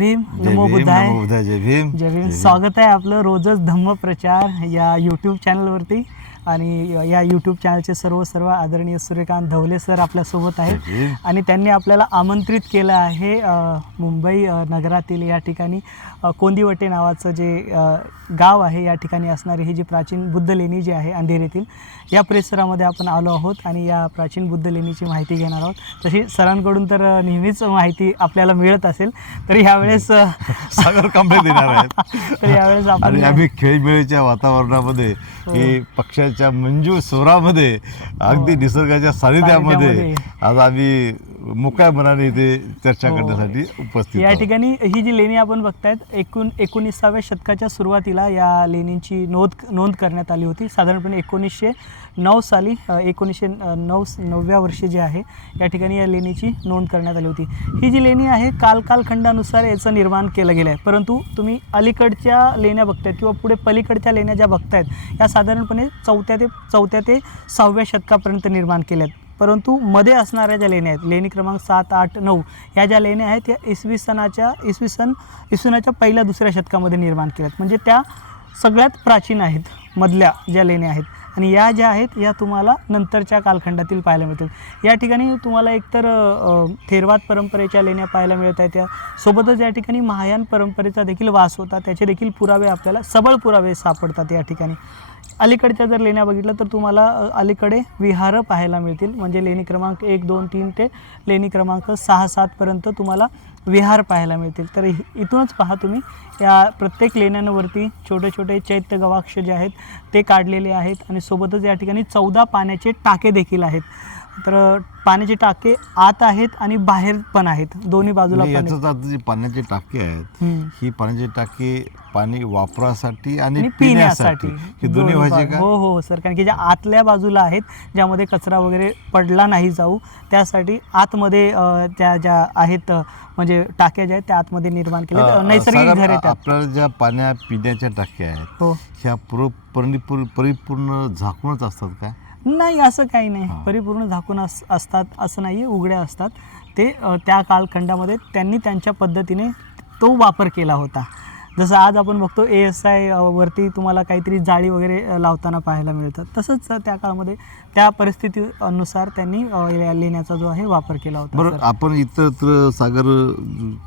भीम जय नमो भीम, बुद्धाय. नमो बुद्धाय. जय भीम. जय भीम. जय भीम. स्वागत आहे आपलं रोजच धम्म प्रचार या यूट्यूब चॅनलवरती. आणि या यूट्यूब चॅनलचे सर्व आदरणीय सूर्यकांत धवले सर आपल्यासोबत आहेत. जय भीम. आणि त्यांनी आपल्याला आमंत्रित केलं आहे मुंबई नगरातील या ठिकाणी कोंदिवटे नावाचं जे गाव आहे या ठिकाणी असणारी ही जी प्राचीन बुद्ध लेणी जी आहे अंधेरीतील या परिसरामध्ये आपण आलो आहोत आणि या प्राचीन बुद्ध लेणीची माहिती घेणार आहोत. तशी सरांकडून तर नेहमीच माहिती आपल्याला मिळत असेल, तर यावेळेस सागर कांबळे देणार आहेत. तर यावेळेस आणि आपण आम्ही खेळीमेळीच्या वातावरणामध्ये की पक्ष्याच्या मंजू स्वरामध्ये अगदी निसर्गाच्या सानिध्यामध्ये आज आम्ही मोकळ्या मनाने इथे चर्चा करण्यासाठी उपस्थित या आहोत. ठिकाणी ही जी लेणी आपण बघतायत 19व्या शतकाच्या सुरुवातीला या लेणींची नोंद करण्यात आली होती. साधारणपणे 1909 साली 1909व्या वर्षी जे आहे या ठिकाणी या लेणीची नोंद करण्यात आली होती. ही जी लेणी आहे कालखंडानुसार याचं निर्माण केलं गेलं आहे, परंतु तुम्ही अलीकडच्या लेण्या बघतायत किंवा पुढे पलीकडच्या लेण्या ज्या बघतायत या साधारणपणे 4थ्या ते 6व्या शतकापर्यंत निर्माण केल्यात. परंतु मध्ये असणाऱ्या ज्या लेण्या आहेत, लेणी क्रमांक 7, 8, 9 या ज्या लेण्या आहेत या इसवी सनाच्या पहिल्या दुसऱ्या शतकामध्ये निर्माण केल्यात. म्हणजे त्या सगळ्यात प्राचीन आहेत मधल्या ज्या लेण्या आहेत. आणि या ज्या आहेत या तुम्हाला नंतरच्या कालखंडातील पाहायला मिळतील. या ठिकाणी तुम्हाला एकतर थेरवाद परंपरेच्या लेण्या पाहायला मिळत आहेत. त्या सोबतच या ठिकाणी महायान परंपरेचा देखील वास होता. त्याचे देखील पुरावे आपल्याला सबळ पुरावे सापडतात या ठिकाणी. अलीकडच्या जर लेण्या बघितलं तर तुम्हाला अलीकडे विहारं पाहायला मिळतील. म्हणजे लेणी क्रमांक 1, 2, 3 ते लेणी क्रमांक 6, 7पर्यंत तुम्हाला विहार पाहायला मिळतील. तर इथूनच पहा तुम्ही या प्रत्येक लेण्यांवरती छोटे छोटे चैत्य गवाक्ष जे आहेत ते काढलेले आहेत. आणि सोबतच या ठिकाणी 14 पाण्याचे टाके देखील आहेत. तर पाण्याचे टाके आत आहेत आणि बाहेर पण आहेत, दोन्ही बाजूला. जी पाण्याचे टाके आहेत ही पाण्याचे टाके पाणी वापरासाठी आणि पिण्यासाठी हे दोन्ही व्हायचे का? हो सर, कारण की ज्या आतल्या बाजूला आहेत ज्यामध्ये कचरा वगैरे पडला नाही जाऊ त्यासाठी आतमध्ये त्या ज्या आहेत म्हणजे टाक्या ज्या आहेत त्या आतमध्ये निर्माण केल्या. नैसर्गिक घर आहेत. आपल्याला ज्या पिण्याच्या टाक्या आहेत ह्या परिपूर्ण झाकूनच असतात का? नाही, असं काही नाही. परिपूर्ण झाकून असतात असं नाही, उघड्या असतात. ते त्या कालखंडामध्ये त्यांनी त्यांच्या पद्धतीने तो वापर केला होता. जसं आज आपण बघतो ASI वरती तुम्हाला काहीतरी जाळी वगैरे लावताना पाहायला मिळतात, तसंच त्या काळामध्ये त्या परिस्थितीनुसार त्यांनी लेण्याचा जो आहे वापर केला होता. बरं, आपण इतर सागर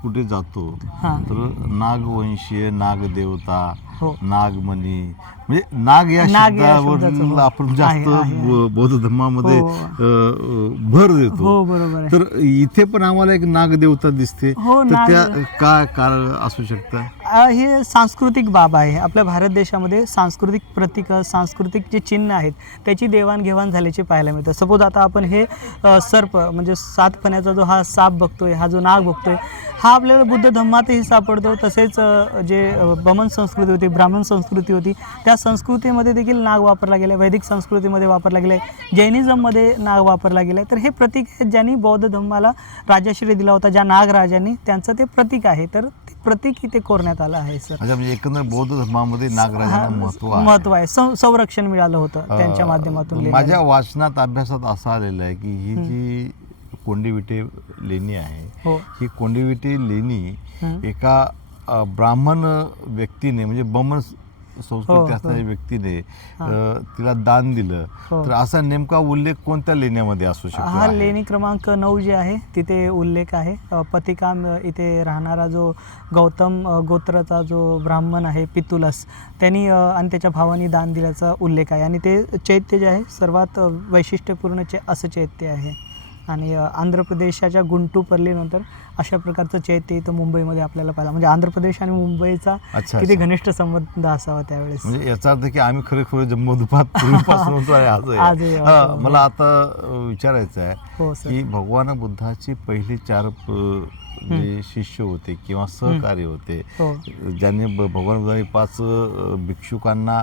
कुठे जातो तर नागवंशीय, नागदेवता, नागमणी म्हणजे नाग या शब्दावर आपण जास्त बौद्ध धर्मामध्ये भर देतो. हो, बरोबर आहे. तर इथे पण आम्हाला एक नागदेवता दिसते. तर त्या काय कारण असू शकतं? हे सांस्कृतिक बाब आहे. आपल्या भारत देशामध्ये सांस्कृतिक प्रतीक, सांस्कृतिक जे चिन्ह आहेत त्याची देवाणघेवाण झाल्याचे पाहायला मिळतं. सपोज आता आपण हे सर्प म्हणजे 7 फण्याचा जो हा साप बघतोय, हा जो नाग बघतोय, हा आपल्याला बुद्ध धम्मातही सापडतो. तसेच जे बमन संस्कृती होती, ब्राह्मण संस्कृती होती, त्या संस्कृतीमध्ये देखील नाग वापरला गेला आहे. वैदिक संस्कृतीमध्ये वापरला गेला आहे. जैनिझममध्ये नाग वापरला गेला आहे. तर हे प्रतीक आहेत ज्यांनी बौद्ध धम्माला राजाश्रय दिला होता, ज्या नागराजांनी, त्यांचं ते प्रतीक आहे. तर ते प्रतीक इथे कोरण्यात आलं आहे सर. म्हणजे एकंदर बौद्ध धर्मामध्ये नागराजांना महत्व आहे. संरक्षण मिळालं होतं त्यांच्या माध्यमातून. माझ्या वाचनात अभ्यासात असं आलेलं आहे की ही जी कोंडिविटे लेणी आहे ही कोंडिविटे लेणी एका ब्राह्मण व्यक्तीने म्हणजे बमन संस्कृती असणाऱ्या व्यक्तीने तिला दान दिलं. तर असा नेमका उल्लेख कोणत्या लेण्यामध्ये असू शकतो? हा लेणी क्रमांक 9 जे आहे तिथे उल्लेख आहे. पतिकाम इथे राहणारा जो गौतम गोत्राचा जो ब्राह्मण आहे पितुलस, त्यांनी आणि त्याच्या भावानी दान दिल्याचा उल्लेख आहे. आणि ते चैत्य जे आहे सर्वात वैशिष्ट्यपूर्ण असं चैत्य आहे. आणि आंध्र प्रदेशाच्या गुंटूपर्लीनंतर अशा प्रकारचं चैत्य इथं मुंबईमध्ये आपल्याला पाहिलं. म्हणजे आंध्र प्रदेश आणि मुंबईचा किती घनिष्ठ संबंध असावा त्यावेळेस. म्हणजे याचा अर्थ की आम्ही खरोखर जम्मूद्वीपात पूर्वीपासून होतो आज. मला आता विचारायचं आहे की भगवान बुद्धाची पहिली 4 जे शिष्य होते किंवा सहकारी होते ज्यांनी भगवान बुद्धांनी 5 भिक्षुकांना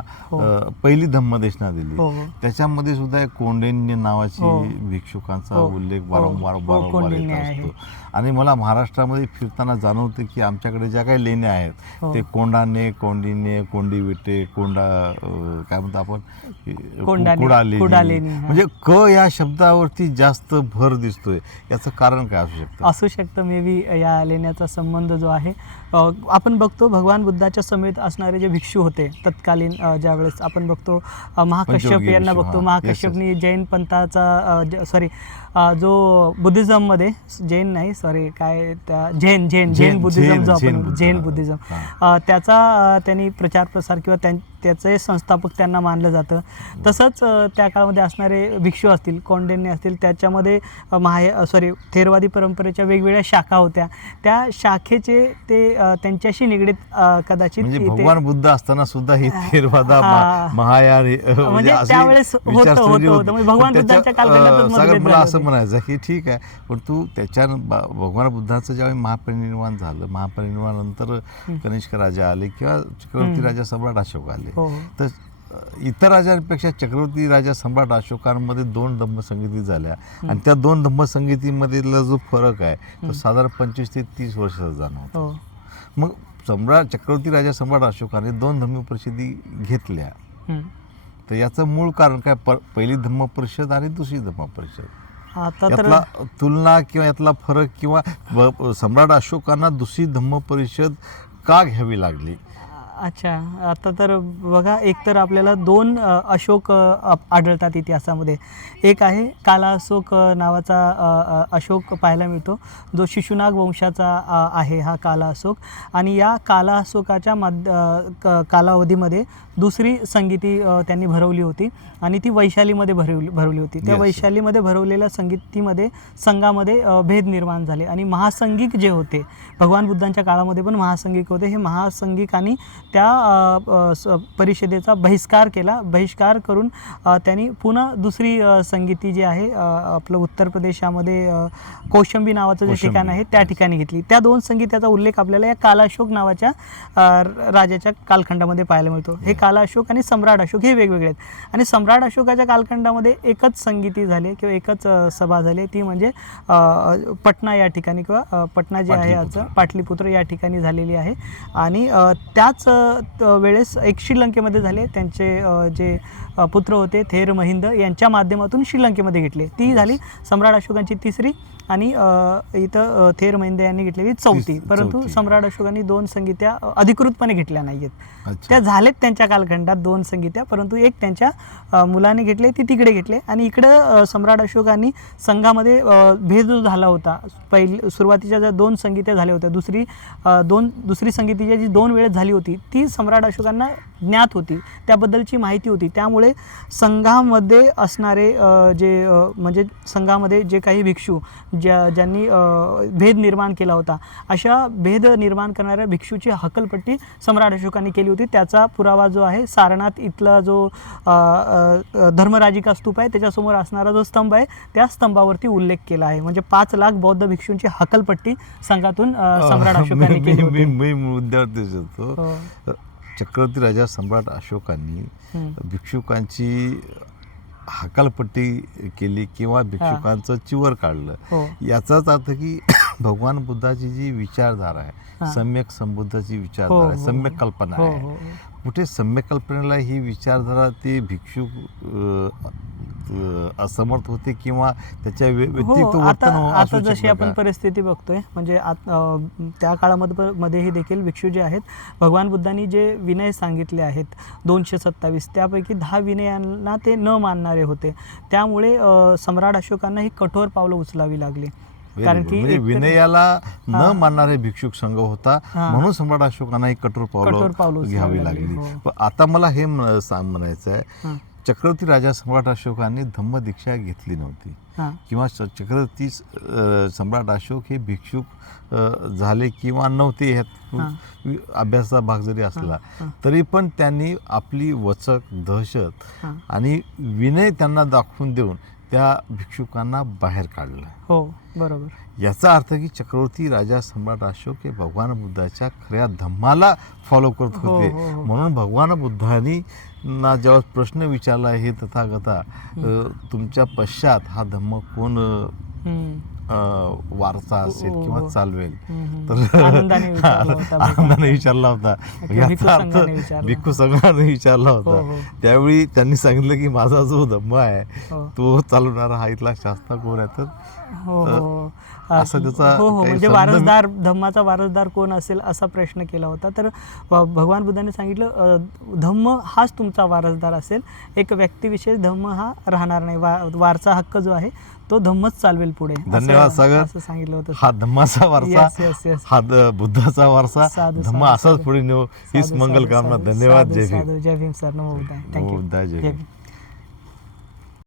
पहिली धम्मदेशना दिली, त्याच्यामध्ये सुद्धा एक कौंडिन्य नावाची भिक्षुकांचा उल्लेख वारंवार येत असतो. आणि मला महाराष्ट्रामध्ये फिरताना जाणवतं की आमच्याकडे ज्या काही लेण्या आहेत ते कोंडाणे, कोंडिणे, कोंडिविटे, काय म्हणतो आपण, कुडा लेणी, म्हणजे क या शब्दावरती जास्त भर दिसतोय. याचं कारण काय असू शकतं? मे बी या लेण्याचा संबंध जो आहे, आपण बघतो भगवान बुद्धाच्या समेत असणारे जे भिक्षू होते तत्कालीन, ज्यावेळेस आपण बघतो महाकश्यप यांना बघतो, महाकश्यपनी जैन पंथाचा जो बुद्धिझममध्ये, जैन नाही सॉरी काय त्या जैन बुद्धिझम जो आपण जैन बुद्धिझम त्याचा त्यांनी प्रचार प्रसार किंवा त्याचे संस्थापक त्यांना मानलं जातं. तसंच त्या काळामध्ये असणारे भिक्षू असतील, कौंडिन्य असतील, त्याच्यामध्ये थेरवादी परंपरेच्या वेगवेगळ्या शाखा होत्या. त्या शाखेचे ते त्यांच्याशी निगडीत कदाचित भगवान बुद्ध असताना सुद्धा ही थेरवादा महायान म्हणजे त्यावेळेस होतं. भगवान बुद्धांच्या कालखंडात मला असं म्हणायचं की ठीक आहे, पण तू त्याच्या भगवान बुद्धांचं ज्यावेळी महापरिनिर्वाण झालं, महापरिनिर्वाणानंतर कनिष्क राजा आले किंवा चक्रवर्ती राजा सम्राट अशोक आले, तर इतर राजांपेक्षा चक्रवर्ती राजा सम्राट अशोकांमध्ये 2 धम्मसंगीती झाल्या आणि त्या 2 धम्मसंगीतीमधला जो फरक आहे तो साधारण 25 ते 30 वर्षाचा जाणवतो. मग चक्रवर्ती राजा सम्राट अशोकाने 2 धम्म परिषदी घेतल्या, तर याचं मूळ कारण काय? पहिली धम्म परिषद आणि दुसरी धम्म परिषद, यातला तुलना किंवा यातला फरक, किंवा सम्राट अशोकांना दुसरी धम्म परिषद का घ्यावी लागली? अच्छा, आता तर बघा, एक तर आपल्याला 2 अशोक आढळतात इतिहासामध्ये. एक आहे काला अशोक नावाचा अशोक पाहायला मिळतो, जो शिशुनाग वंशाचा आहे हा काला अशोक. आणि या काला अशोकाच्या कालावधीमध्ये दुसरी संगीती त्यांनी भरवली होती आणि ती वैशालीमध्ये भरवली होती. त्या वैशालीमध्ये भरवलेल्या संगीतीमध्ये संघामध्ये भेद निर्माण झाले आणि महासंगिक जे होते, भगवान बुद्धांच्या काळामध्ये पण महासंगिक होते, हे महासंगिकांनी त्या परिषदेचा बहिष्कार करून त्यांनी पुन्हा दुसरी संगीती जी आहे आपलं उत्तर प्रदेशामध्ये कौशंबी नावाचं जे ठिकाण आहे त्या ठिकाणी घेतली. त्या 2 संगीताचा उल्लेख आपल्याला या कालाशोक नावाच्या राजाच्या कालखंडामध्ये पाहायला मिळतो. हे काला अशोक आणि सम्राट अशोक हे वेगवेगळे आहेत आणि सम्राट अशोकाच्या कालखंडामध्ये एकच संगीती झाली किंवा एकच सभा झाली, ती म्हणजे पटना या ठिकाणी किंवा पटना जे आहे याचं पाटलीपुत्र या ठिकाणी झालेली आहे. आणि त्याच वेळेस एक श्रीलंकेमध्ये झाले. त्यांचे जे पुत्र होते थेर महिंद यांच्या माध्यमातून श्रीलंकेमध्ये घेतले. ती झाली सम्राट अशोकांची 3री आणि इथं थेर महिंद यांनी घेतलेली 4थी. परंतु सम्राट अशोकांनी 2 संगीत्या अधिकृतपणे घेतल्या नाही आहेत. त्या झालेत त्यांच्या कालखंडात 2 संगीत्या, परंतु एक त्यांच्या मुलाने घेतले, ती तिकडे घेतले. आणि इकडं सम्राट अशोकांनी संघामध्ये भेद जो झाला होता, सुरुवातीच्या ज्या 2 संगीत्या झाल्या होत्या, दुसरी संगीतीची जी 2 वेळेस झाली होती ती सम्राट अशोकांना ज्ञात होती, त्याबद्दलची माहिती होती. त्यामुळे संघामध्ये असणारे म्हणजे संघामध्ये जे काही भिक्षू ज्यांनी भेद निर्माण केला होता, अशा भेद निर्माण करणाऱ्या भिक्षूची हकलपट्टी सम्राट अशोकांनी केली होती. त्याचा पुरावा जो आहे सारनाथ इथला जो धर्मराजिका स्तूप आहे त्याच्यासमोर असणारा जो स्तंभ आहे त्या स्तंभावरती उल्लेख केला आहे. म्हणजे 5 लाख बौद्ध भिक्षूंची हकलपट्टी संघातून सम्राट अशोकांनी केली होती. मुद्द्यावर चक्रवर्ती राजा सम्राट अशोकांनी भिक्षुकांची हकालपट्टी केली किंवा भिक्षुकांचं चिवर काढलं, याचाच अर्थ की भगवान बुद्धाची जी विचारधारा आहे, सम्यक संबुद्धाची विचारधारा आहे, सम्यक कल्पना आहे, कुठे सम्यक कल्पनेला ही विचारधारा ते भिक्षुक असमर्थ होते किंवा त्याच्या व्यतिरिक्त वर्तन आता जशी आपण परिस्थिती बघतोय, म्हणजे त्या काळामध्येही देखील भिक्षू जे आहेत, भगवान बुद्धांनी जे विनय सांगितले आहेत 227, त्यापैकी 10 विनयांना ते न मानणारे होते. त्यामुळे सम्राट अशोकांना ही कठोर पावलं उचलावी लागली. कारण की विनयाला न मानणारे भिक्षुक संघ होता, म्हणून सम्राट अशोकांना ही कठोर पावलं घ्यावी लागली. आता मला हे म्हणायचं आहे, चक्रवर्ती राजा सम्राट अशोकांनी धम्मदीक्षा घेतली नव्हती किंवा चक्रवर्ती सम्राट अशोक हे भिक्षुक झाले किंवा नव्हते, ह्यात अभ्यासाचा भाग जरी असला तरी पण त्यांनी आपली वचक, दहशत आणि विनय त्यांना दाखवून देऊन त्या भिक्षुकांना बाहेर काढलं. हो, बरोबर. याचा अर्थ की चक्रवर्ती राजा सम्राट अशोक हे भगवान बुद्धाच्या खऱ्या धम्माला फॉलो करत होते. म्हणून भगवान बुद्धांनी ना जेव्हा प्रश्न विचारला, हे तथागता तुमच्या पश्चात हा धम्म कोण वारसा असेल हो, किंवा हो. चालवेल तर आनंदाने विचारला होता भगवान. आनंदाने विचारला होता. भिक्खू याचा अर्थ संघाने विचारला. भिक्खू संघाने विचारला हो, होता. हो. त्यावेळी त्यांनी सांगितलं की माझा जो धम्म आहे हो. तो चालवणारा हा इथला शास्ता कोण आहे. तर हो हो असं त्याचा हो हो काही म्हणजे संबंध- वारसदार धम्माचा वारसदार कोण असेल असा प्रश्न केला होता. तर भगवान बुद्धाने सांगितलं धम्म हाच तुमचा वारसदार असेल. एक व्यक्तिविशेष धम्म हा राहणार नाही. वारसा हक्क जो आहे तो धम्मच चालवेल पुढे. धन्यवाद सागर. असं सांगितलं होतं. हा धम्माचा वारसा, Yes, yes, yes. हा बुद्धाचा वारसा, साधू, धम्म साधू, असाच साधू. पुढे नेऊ हीच साधू, मंगल साधू, कामना. साधू, धन्यवाद. साधू, जय भीम. साधू. जय भीम सर. नमो बुद्धाय. नमो थँक्यू. बुद्धाय. जय भीम.